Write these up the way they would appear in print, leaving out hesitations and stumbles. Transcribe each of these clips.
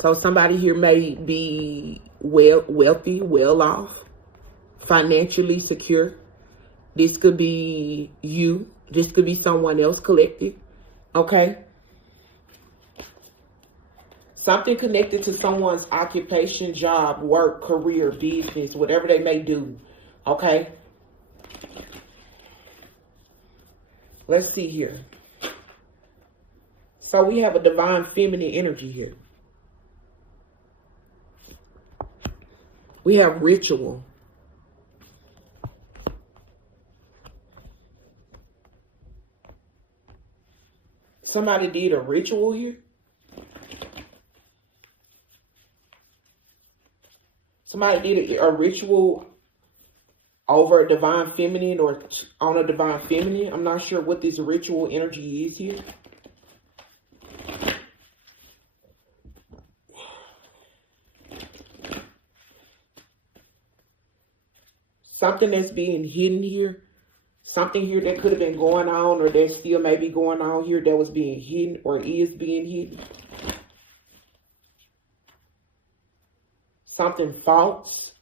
So somebody here may be wealthy, well off, financially secure. This could be you. This could be someone else collective. Okay? Something connected to someone's occupation, job, work, career, business, whatever they may do. Okay? Let's see here. So we have a divine feminine energy here. We have ritual. Somebody did a ritual here. Somebody did a ritual over a divine feminine or on a divine feminine. I'm not sure what this ritual energy is here. Something that's being hidden here. Something here that could have been going on or that still may be going on here that was being hidden or is being hidden. Something false.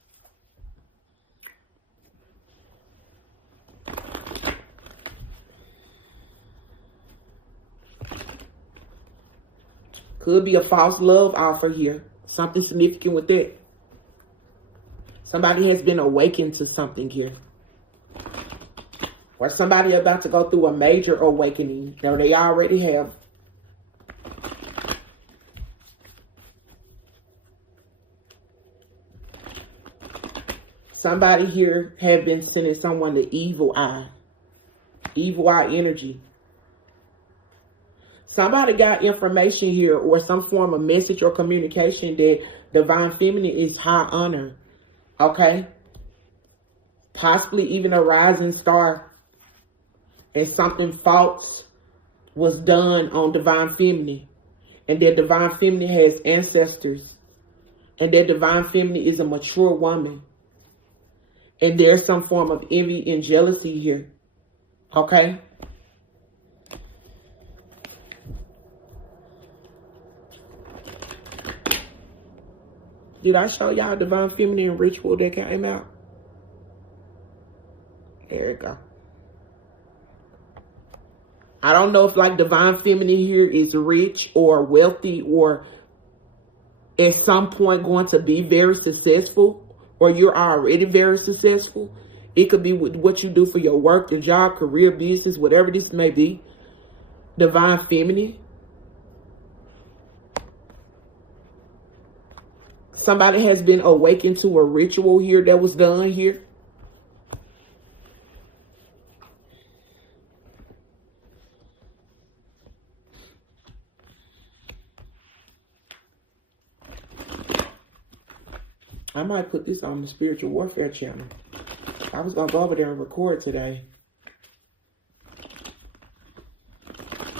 Could be a false love offer here. Something significant with that. Somebody has been awakened to something here. Or somebody about to go through a major awakening. Or they already have. Somebody here have been sending someone the evil eye. Evil eye energy. Somebody got information here or some form of message or communication that divine feminine is high honor. Okay? Possibly even a rising star. And something false was done on divine feminine. And that divine feminine has ancestors. And that divine feminine is a mature woman. And there's some form of envy and jealousy here. Okay? Did I show y'all divine feminine ritual that came out? There we go. I don't know if like divine feminine here is rich or wealthy or at some point going to be very successful or you're already very successful. It could be with what you do for your work, your job, career, business, whatever this may be. Divine feminine. Somebody has been awakened to a ritual here that was done here. I might put this on the spiritual warfare channel. I was going to go over there and record today.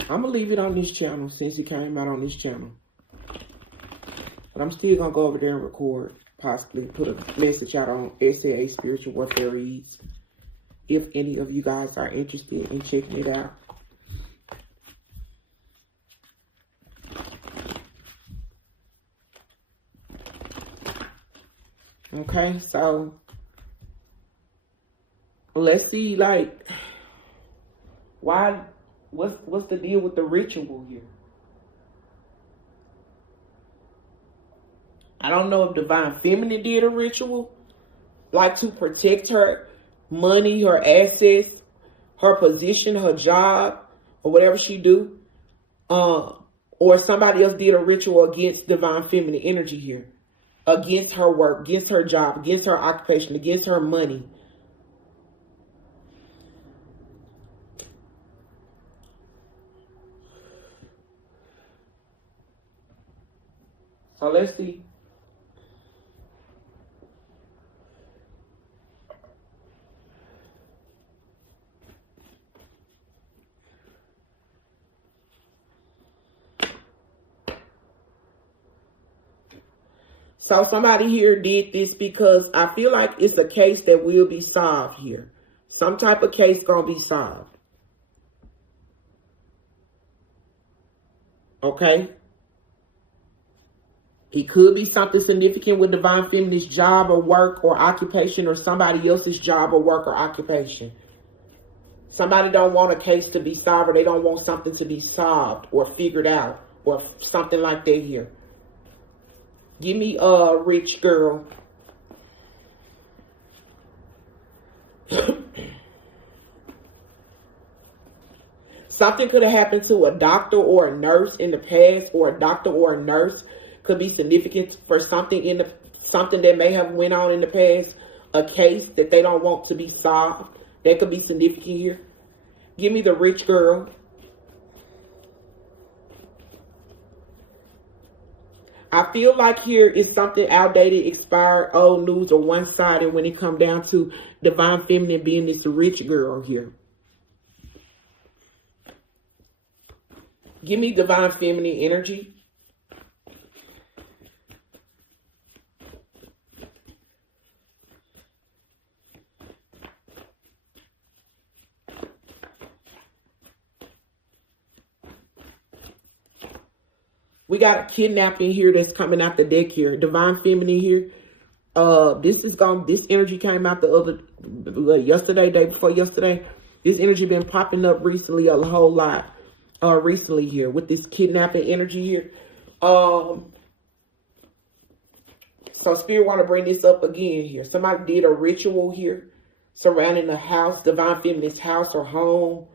I'm going to leave it on this channel since it came out on this channel. But I'm still going to go over there and record. Possibly put a message out on SAA Spiritual Warfare Reads. If any of you guys are interested in checking it out. Okay, so let's see, like, what's the deal with the ritual here? I don't know if divine feminine did a ritual, like to protect her money, her assets, her position, her job, or whatever she do. Or somebody else did a ritual against divine feminine energy here. Against her work, against her job, against her occupation, against her money. So let's see. So somebody here did this because I feel like it's a case that will be solved here. Some type of case gonna be solved. Okay? It could be something significant with divine feminine's job or work or occupation, or somebody else's job or work or occupation. Somebody don't want a case to be solved, or they don't want something to be solved or figured out or something like that here. Give me a rich girl. Something could have happened to a doctor or a nurse in the past, or a doctor or a nurse could be significant for something something that may have went on in the past, a case that they don't want to be solved. That could be significant here. Give me the rich girl. I feel like here is something outdated, expired, old news, or one-sided when it comes down to divine feminine being this rich girl here. Give me divine feminine energy. We got a kidnapping here that's coming out the deck here. Divine feminine here. This energy came out yesterday, day before yesterday. This energy been popping up recently a whole lot. Recently here with this kidnapping energy here. So Spirit want to bring this up again here. Somebody did a ritual here surrounding the house, divine feminine's house or home.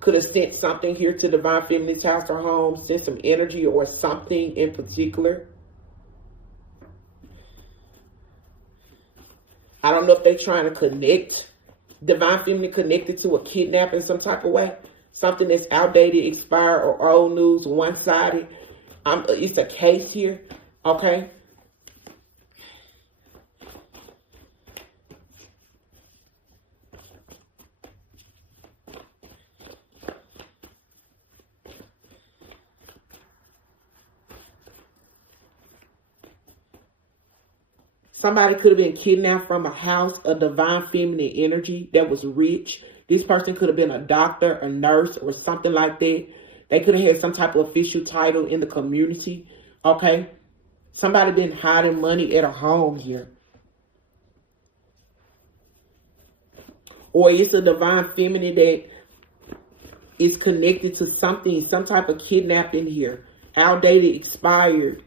Could have sent something here to divine feminine's house or home, sent some energy or something in particular. I don't know if they're trying to connect divine feminine connected to a kidnap in some type of way. Something that's outdated, expired, or old news, one-sided. It's a case here, okay? Somebody could have been kidnapped from a house, a divine feminine energy that was rich. This person could have been a doctor, a nurse, or something like that. They could have had some type of official title in the community. Okay? Somebody been hiding money at a home here. Or it's a divine feminine that is connected to something, some type of kidnapping here. Outdated, expired.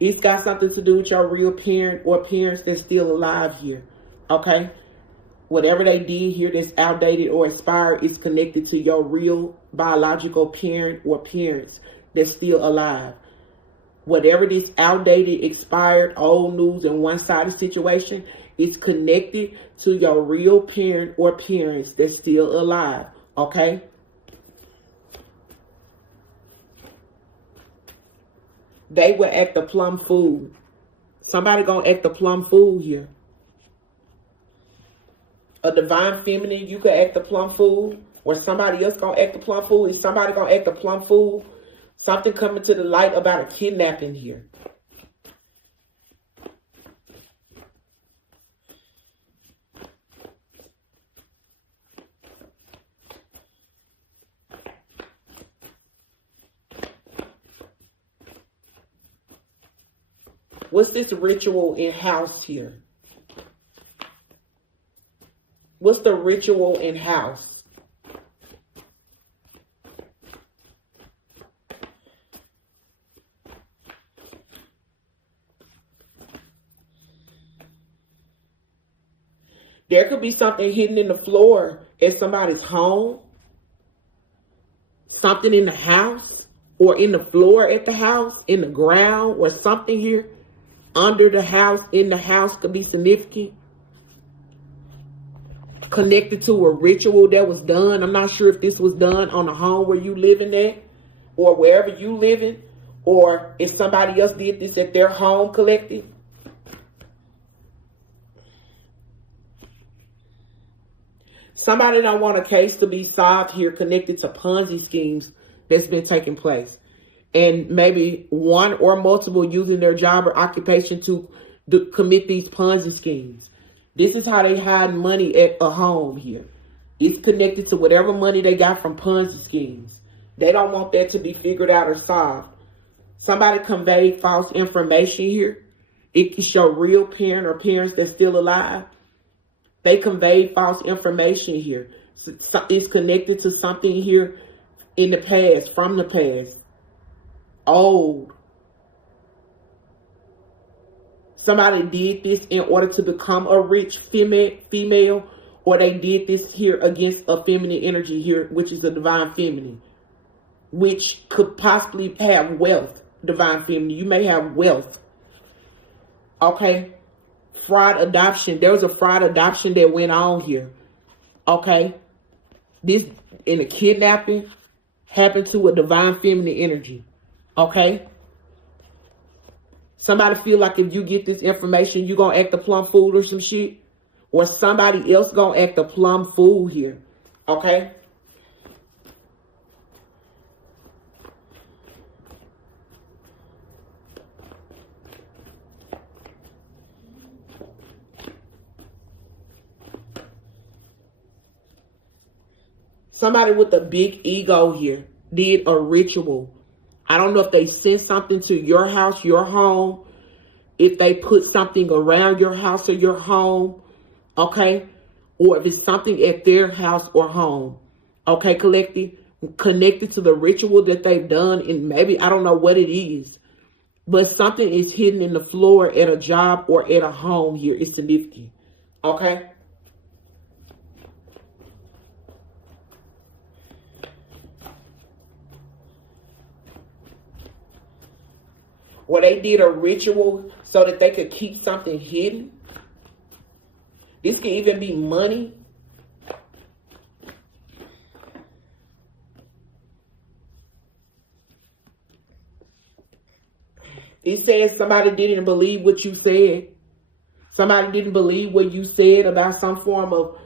It's got something to do with your real parent or parents that's still alive here. Okay? Whatever they did here that's outdated or expired is connected to your real biological parent or parents that's still alive. Whatever this outdated, expired, old news, and one-sided situation is connected to your real parent or parents that's still alive. Okay? They will act a plum fool. Somebody gonna act a plum fool here. A divine feminine, you could act a plum fool. Or somebody else gonna act a plum fool. Is somebody gonna act a plum fool? Something coming to the light about a kidnapping here. What's this ritual in house here? What's the ritual in house? There could be something hidden in the floor at somebody's home. Something in the house or in the floor at the house, in the ground or something here. Under the house, in the house could be significant. Connected to a ritual that was done. I'm not sure if this was done on the home where you living at or wherever you living, or if somebody else did this at their home collective. Somebody don't want a case to be solved here connected to Ponzi schemes that's been taking place. and maybe one or multiple using their job or occupation to commit these Ponzi schemes. This is how they hide money at a home here. It's connected to whatever money they got from Ponzi schemes. They don't want that to be figured out or solved. Somebody conveyed false information here. It can show real parent or parents that's still alive. They conveyed false information here. It's connected to something here in the past, from the past. Old. Somebody did this in order to become a rich female, or they did this here against a feminine energy here, which is a divine feminine, which could possibly have wealth. Divine feminine, you may have wealth. Okay. Fraud adoption. There was a fraud adoption that went on here. Okay. This in a kidnapping happened to a divine feminine energy. Okay. Somebody feel like if you get this information, you're going to act a plumb fool or some shit. Or somebody else going to act a plumb fool here. Okay. Somebody with a big ego here did a ritual. I don't know if they sent something to your house, your home, if they put something around your house or your home, okay? Or if it's something at their house or home, okay, collective, connected to the ritual that they've done, and maybe, I don't know what it is, but something is hidden in the floor at a job or at a home here. It's significant, okay? Where they did a ritual so that they could keep something hidden. This can even be money. It says somebody didn't believe what you said. Somebody didn't believe what you said about some form of,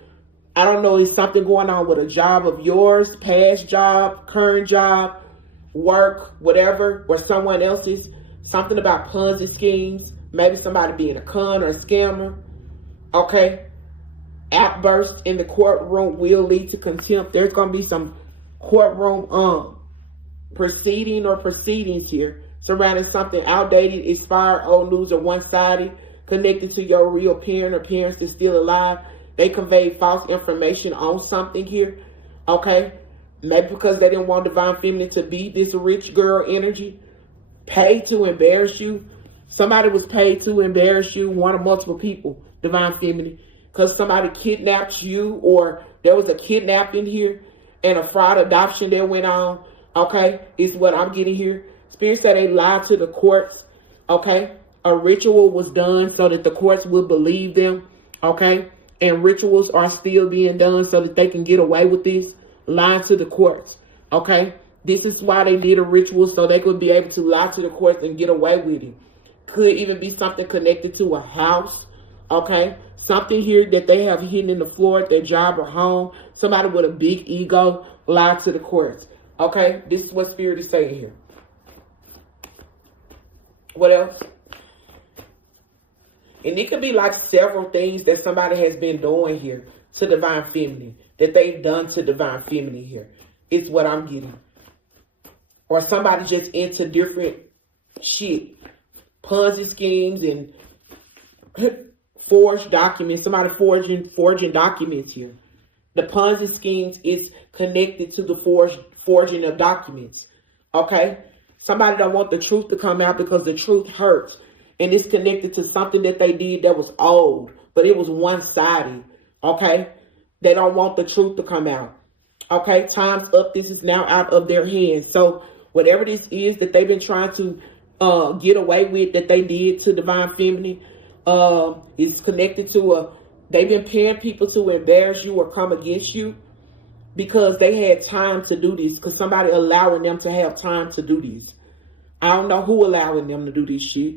I don't know, is something going on with a job of yours, past job, current job, work, whatever, or someone else's. Something about Ponzi schemes. Maybe somebody being a con or a scammer. Okay. Outburst in the courtroom will lead to contempt. There's going to be some courtroom proceedings here surrounding something outdated, expired, old news, or one-sided, connected to your real parent or parents that's still alive. They conveyed false information on something here. Okay. Maybe because they didn't want divine feminine to be this rich girl energy. Paid to embarrass you. Somebody was paid to embarrass you, one or multiple people, divine feminine, because somebody kidnapped you, or there was a kidnapping here and a fraud adoption that went on. Okay, is what I'm getting here. Spirit said they lied to the courts. Okay, a ritual was done so that the courts will believe them. Okay, and rituals are still being done so that they can get away with this, lying to the courts. Okay. This is why they did a ritual, so they could be able to lie to the courts and get away with it. Could even be something connected to a house, okay? Something here that they have hidden in the floor at their job or home. Somebody with a big ego lied to the courts, okay? This is what Spirit is saying here. What else? And it could be like several things that somebody has been doing here to divine feminine, that they've done to divine feminine here. It's what I'm getting. Or somebody just into different shit. Ponzi schemes and forged documents. Somebody forging documents here. The Ponzi schemes is connected to the forging of documents. Okay? Somebody don't want the truth to come out because the truth hurts. And it's connected to something that they did that was old. But it was one-sided. Okay? They don't want the truth to come out. Okay? Time's up. This is now out of their hands. So whatever this is that they've been trying to get away with, that they did to divine feminine, is connected to they've been paying people to embarrass you or come against you because they had time to do this, because somebody allowing them to have time to do this. I don't know who allowing them to do this shit.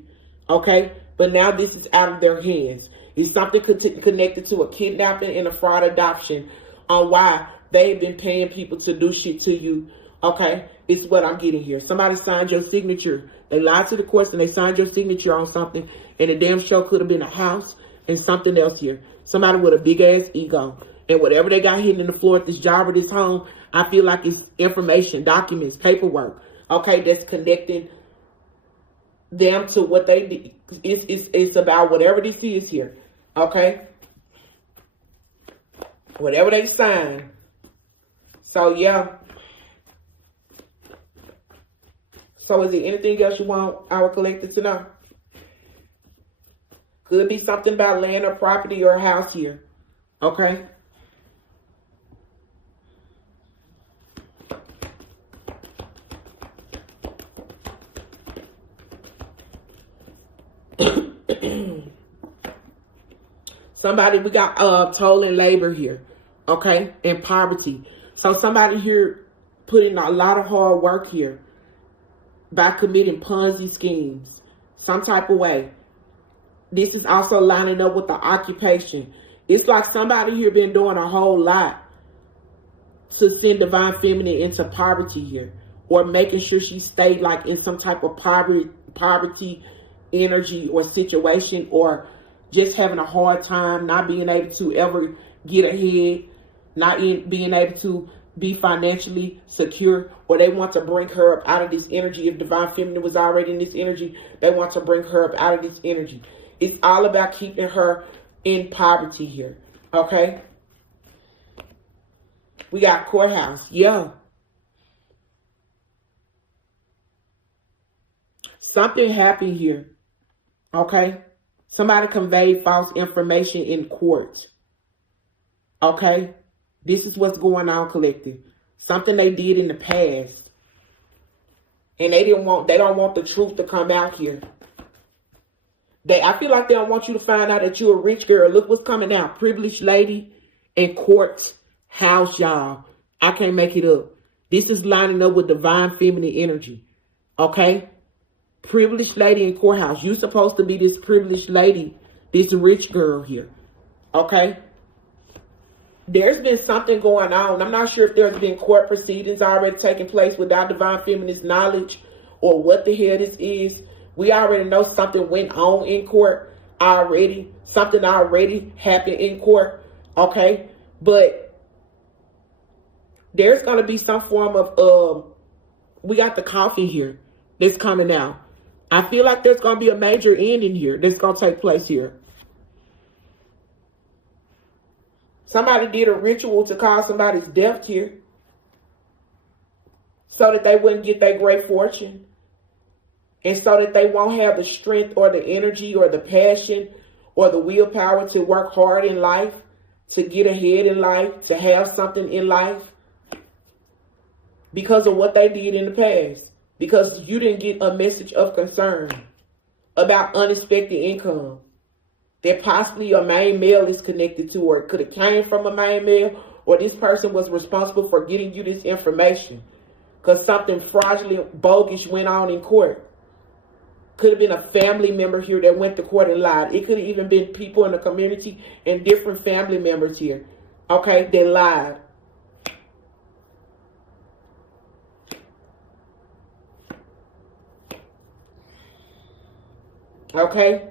Okay? But now this is out of their hands. It's something connected to a kidnapping and a fraud adoption on why they've been paying people to do shit to you. Okay? It's what I'm getting here. Somebody signed your signature. They lied to the courts and they signed your signature on something. And the damn show could have been a house and something else here. Somebody with a big ass ego. And whatever they got hidden in the floor at this job or this home, I feel like it's information, documents, paperwork. Okay, that's connecting them to what they did. It's about whatever this is here. Okay? Whatever they signed. So, yeah. So, is there anything else you want our collector to know? Could be something about land or property or a house here. Okay? Somebody, we got toil and labor here. Okay? And poverty. So, somebody here put in a lot of hard work here by committing Ponzi schemes, some type of way. This is also lining up with the occupation. It's like somebody here been doing a whole lot to send divine feminine into poverty here, or making sure she stayed like in some type of poverty energy or situation, or just having a hard time, not being able to ever get ahead, not being able to be financially secure, or they want to bring her up out of this energy. If divine feminine was already in this energy, they want to bring her up out of this energy. It's all about keeping her in poverty here. Okay? We got courthouse. Yeah. Something happened here. Okay? Somebody conveyed false information in court. Okay? This is what's going on, collective. Something they did in the past. And they don't want the truth to come out here. I feel like they don't want you to find out that you're a rich girl. Look what's coming out. Privileged lady in court house, y'all. I can't make it up. This is lining up with divine feminine energy. Okay? Privileged lady in courthouse. You're supposed to be this privileged lady, this rich girl here. Okay? There's been something going on. I'm not sure if there's been court proceedings already taking place without divine feminine's knowledge, or what the hell this is. We already know something went on in court already. Something already happened in court. Okay? But there's going to be some form of, we got the coffin here that's coming out. I feel like there's going to be a major ending here that's going to take place here. Somebody did a ritual to cause somebody's death here, so that they wouldn't get their great fortune, and so that they won't have the strength or the energy or the passion or the willpower to work hard in life, to get ahead in life, to have something in life, because of what they did in the past. Because you didn't get a message of concern about unexpected income that possibly a main male is connected to, or it could have came from a main male, or this person was responsible for getting you this information because something fraudulent, bogus went on in court. Could have been a family member here that went to court and lied. It could have even been people in the community and different family members here, okay, that lied. Okay?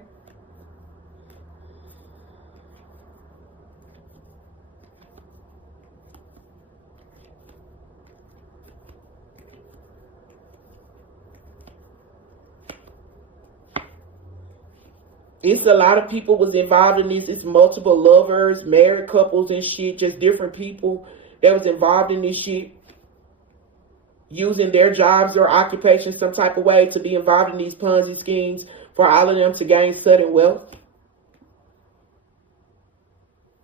It's a lot of people was involved in this. It's multiple lovers, married couples and shit, just different people that was involved in this shit, using their jobs or occupations some type of way to be involved in these Ponzi schemes for all of them to gain sudden wealth.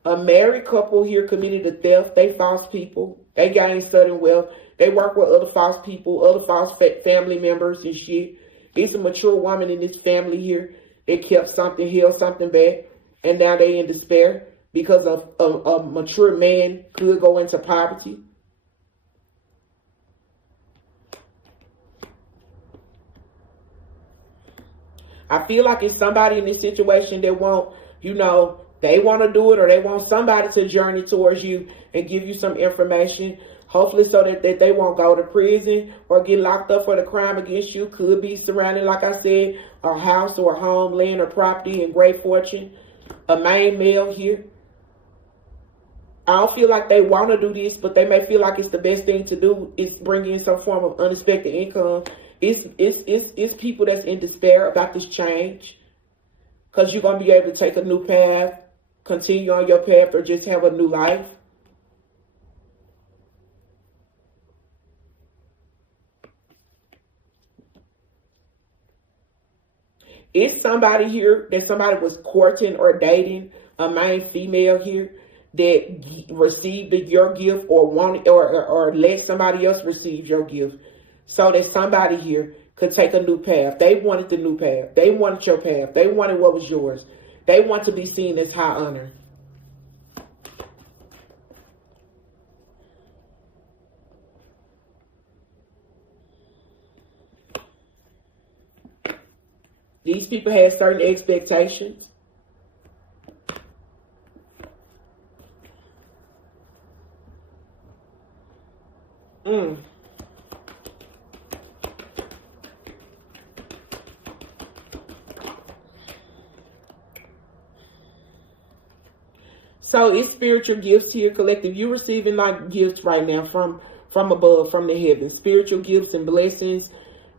A married couple here committed a theft. They false people. They gain sudden wealth. They work with other false people, other false family members and shit. It's a mature woman in this family here. They kept something, held something back, and now they in despair because of a mature man could go into poverty. I feel like it's somebody in this situation that won't, they want to do it, or they want somebody to journey towards you and give you some information. Hopefully so that they won't go to prison or get locked up for the crime against you. Could be surrounded, like I said, a house or a home, land or property and great fortune. A main male here. I don't feel like they want to do this, but they may feel like it's the best thing to do. It's bring in some form of unexpected income. It's people that's in despair about this change. Because you're going to be able to take a new path, continue on your path, or just have a new life. It's somebody here that somebody was courting or dating, a main female here, that received your gift or wanted or let somebody else receive your gift. So that somebody here could take a new path. They wanted the new path. They wanted your path. They wanted what was yours. They want to be seen as high honor. These people had certain expectations. So it's spiritual gifts here, collective. You're receiving like gifts right now from above, from the heavens. Spiritual gifts and blessings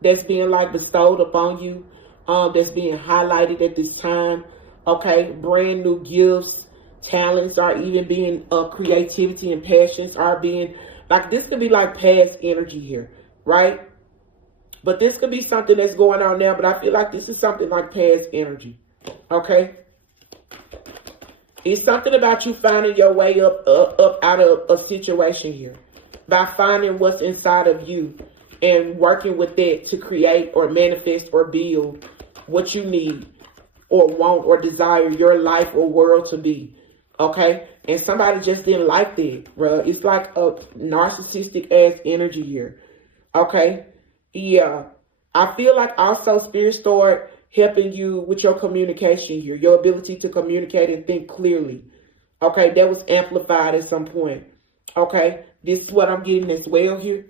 that's being like bestowed upon you. That's being highlighted at this time. Okay, brand new gifts, talents are even being creativity and passions are being like, this could be like past energy here, right? But this could be something that's going on now, but I feel like this is something like past energy. Okay, it's something about you finding your way up out of a situation here by finding what's inside of you and working with that to create or manifest or build what you need or want or desire your life or world to be. Okay? And somebody just didn't like that, bro. It's like a narcissistic ass energy here. Okay? Yeah. I feel like also spirit started helping you with your communication here, your ability to communicate and think clearly. Okay? That was amplified at some point. Okay? This is what I'm getting as well here.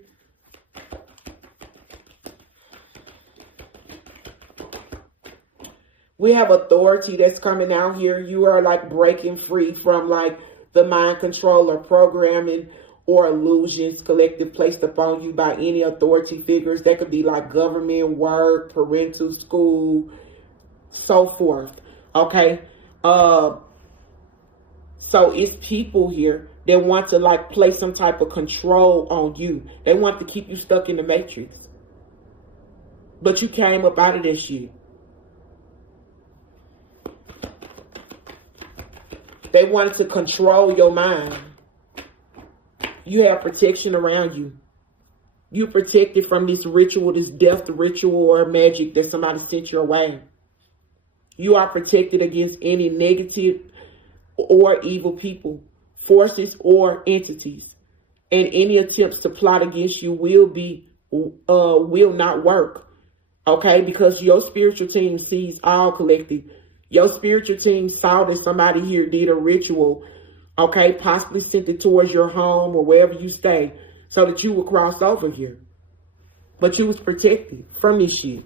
We have authority that's coming out here. You are like breaking free from like the mind control or programming or illusions collective placed upon you by any authority figures. That could be like government, work, parental, school, so forth. Okay. So it's people here that want to like place some type of control on you. They want to keep you stuck in the matrix. But you came up out of that shit. They wanted to control your mind. You have protection around you. You protected from this ritual, this death ritual or magic that somebody sent your way. You are protected against any negative or evil people, forces or entities. And any attempts to plot against you will not work. Okay? Because your spiritual team sees all collective. Your spiritual team saw that somebody here did a ritual, okay, possibly sent it towards your home or wherever you stay so that you would cross over here. But you was protected from this shit.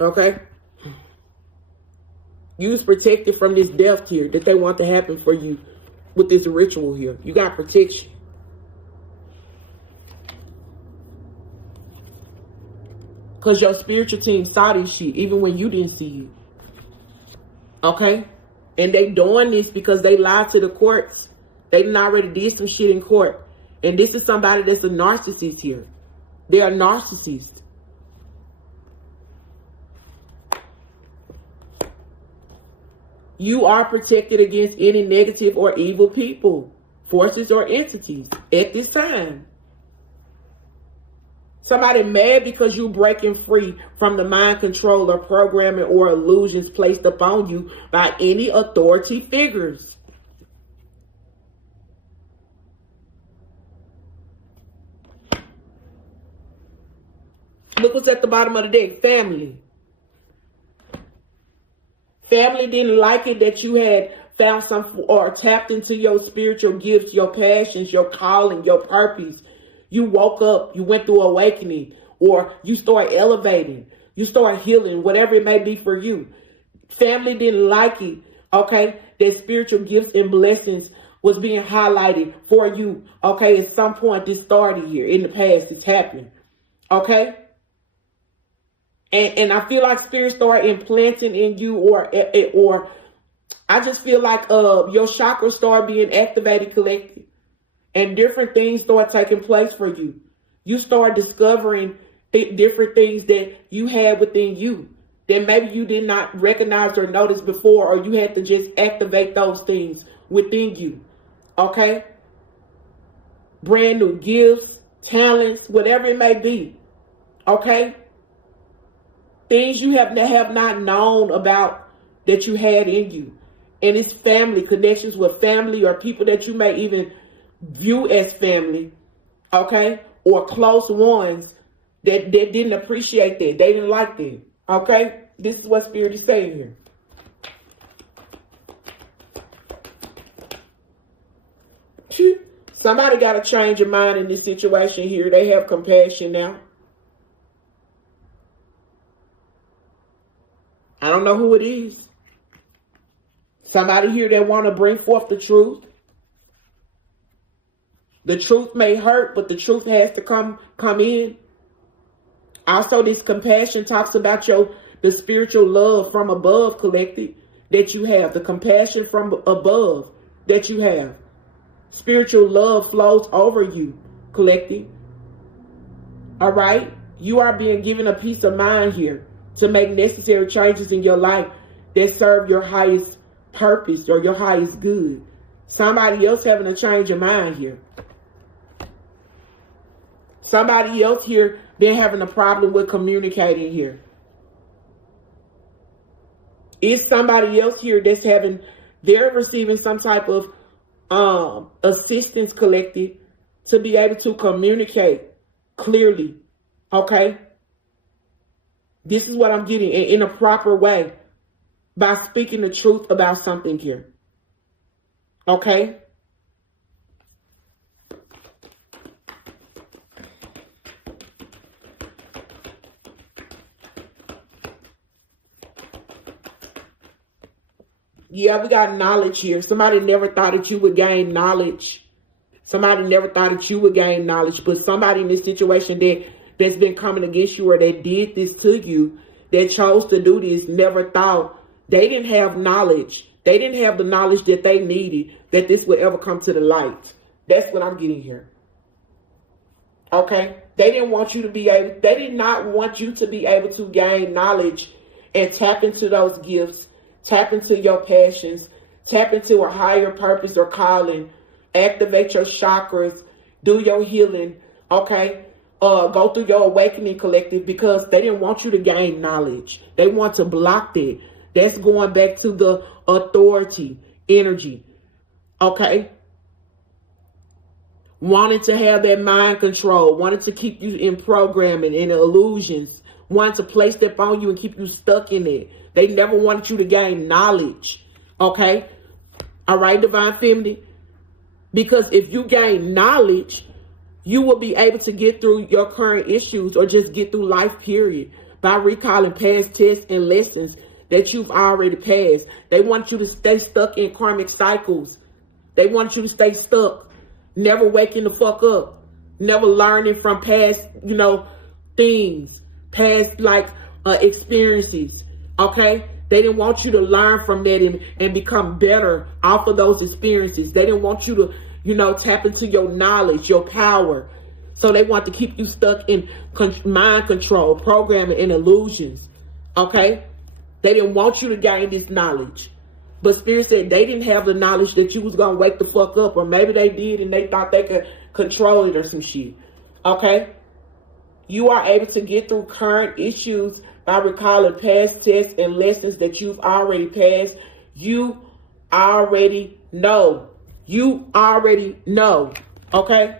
Okay? You was protected from this death here that they want to happen for you with this ritual here. You got protection. Because your spiritual team saw this shit even when you didn't see it. Okay? And they doing this because they lied to the courts. They done already did some shit in court. And this is somebody that's a narcissist here. They are narcissists. You are protected against any negative or evil people, forces, or entities at this time. Somebody mad because you breaking free from the mind control or programming or illusions placed upon you by any authority figures. Look what's at the bottom of the deck. Family. Family didn't like it that you had found some or tapped into your spiritual gifts, your passions, your calling, your purpose. You woke up, you went through awakening, or you start elevating, you start healing, whatever it may be for you. Family didn't like it, okay? That spiritual gifts and blessings was being highlighted for you, okay? At some point, this started here. In the past, it's happening, okay? And I feel like spirit started implanting in you, or I just feel like your chakras start being activated, collected, and different things start taking place for you. You start discovering different things that you had within you that maybe you did not recognize or notice before, or you had to just activate those things within you. Okay? Brand new gifts, talents, whatever it may be. Okay? Things you have not known about that you had in you. And it's family, connections with family or people that you may even view as family. Okay? Or close ones that didn't appreciate that. They didn't like that. Okay? This is what Spirit is saying here. Somebody got to change your mind in this situation here. They have compassion now. I don't know who it is. Somebody here that want to bring forth the truth. The truth may hurt, but the truth has to come in. Also, this compassion talks about the spiritual love from above, collected, that you have. The compassion from above that you have. Spiritual love flows over you, collected. All right? You are being given a peace of mind here to make necessary changes in your life that serve your highest purpose or your highest good. Somebody else having a change of mind here. Somebody else here been having a problem with communicating here. Is somebody else here that's they're receiving some type of assistance, collected, to be able to communicate clearly. Okay? This is what I'm getting in a proper way by speaking the truth about something here. Okay? Yeah, we got knowledge here. Somebody never thought that you would gain knowledge. Somebody never thought that you would gain knowledge. But somebody in this situation that's been coming against you, or that did this to you, that chose to do this, never thought. They didn't have knowledge. They didn't have the knowledge that they needed, that this would ever come to the light. That's what I'm getting here. Okay? They did not want you to be able to gain knowledge and tap into those gifts. Tap into your passions. Tap into a higher purpose or calling. Activate your chakras. Do your healing. Okay? Go through your awakening, collective, because they didn't want you to gain knowledge. They want to block that. That's going back to the authority energy. Okay? Wanting to have that mind control. Wanting to keep you in programming and illusions. Wanting to place that on you and keep you stuck in it. They never wanted you to gain knowledge. Okay? All right, Divine Feminine? Because if you gain knowledge, you will be able to get through your current issues or just get through life, period, by recalling past tests and lessons that you've already passed. They want you to stay stuck in karmic cycles. They want you to stay stuck, never waking the fuck up, never learning from past, things, past experiences. Okay? They didn't want you to learn from that and become better off of those experiences. They didn't want you to, tap into your knowledge, your power. So they want to keep you stuck in mind control, programming, and illusions. Okay? They didn't want you to gain this knowledge. But Spirit said they didn't have the knowledge that you was going to wake the fuck up. Or maybe they did and they thought they could control it or some shit. Okay? You are able to get through current issues by recalling past tests and lessons that you've already passed. You already know. You already know. Okay?